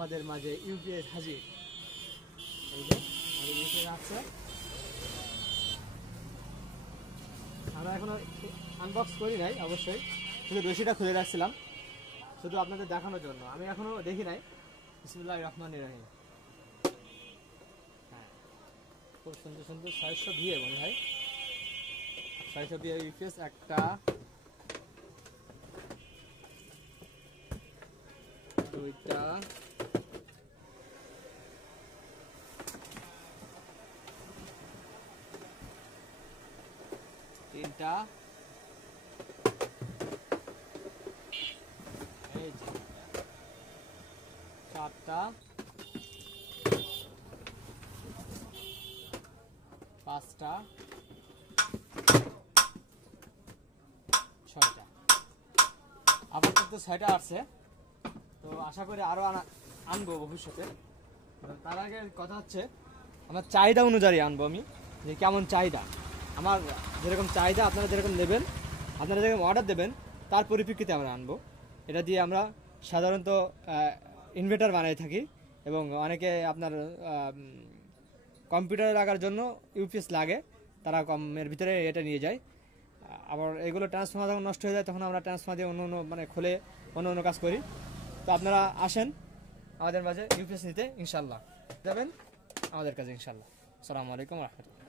আমাদের মাঝে ইউপিএস হাজির। এই যে আমাদের ইউপিএস আছে, আমরা এখনো আনবক্স করি নাই অবশ্যই, শুধু রশিটা খুলে রাখছিলাম শুধু আপনাদের দেখানোর জন্য, আমি এখনো দেখি নাই। বিসমিল্লাহির রহমানির রহিম। হ্যাঁ, খুব সুন্দর সুন্দর 600 ভিএ মনে হয়, 600 ভিএ ইউপিএস, একটা, দুইটা, তিনটা, এই যে চারটা, পাঁচটা, ছয়টা, আপাতত 6টা আসছে। তো আশা করি আরো আনবো ভবিষ্যতে। তার আগে কথা হচ্ছে আমার চাহিদা অনুযায়ী আনবো আমি, যে কেমন চাহিদা আমার, যেরকম চাহিদা আপনারা যেরকম নেবেন, আপনারা যেরকম অর্ডার দেবেন তার পরিপ্রেক্ষিতে আমরা আনবো। এটা দিয়ে আমরা সাধারণত ইনভার্টার বানাই থাকি, এবং অনেকে আপনার কম্পিউটারে লাগার জন্য ইউপিএস লাগে, তারা কমের ভিতরে এটা নিয়ে যায়। আবার এগুলো ট্রান্সফর্মার যখন নষ্ট হয়ে যায় তখন আমরা ট্রান্সফর্মার দিয়ে অন্য মানে খুলে অন্য কাজ করি। তো আপনারা আসেন আমাদের মাঝে ইউপিএস নিতে, ইনশাল্লাহ যাবেন আমাদের কাছে ইনশাল্লাহ। আসসালামু আলাইকুম রহমতুল্লাহ।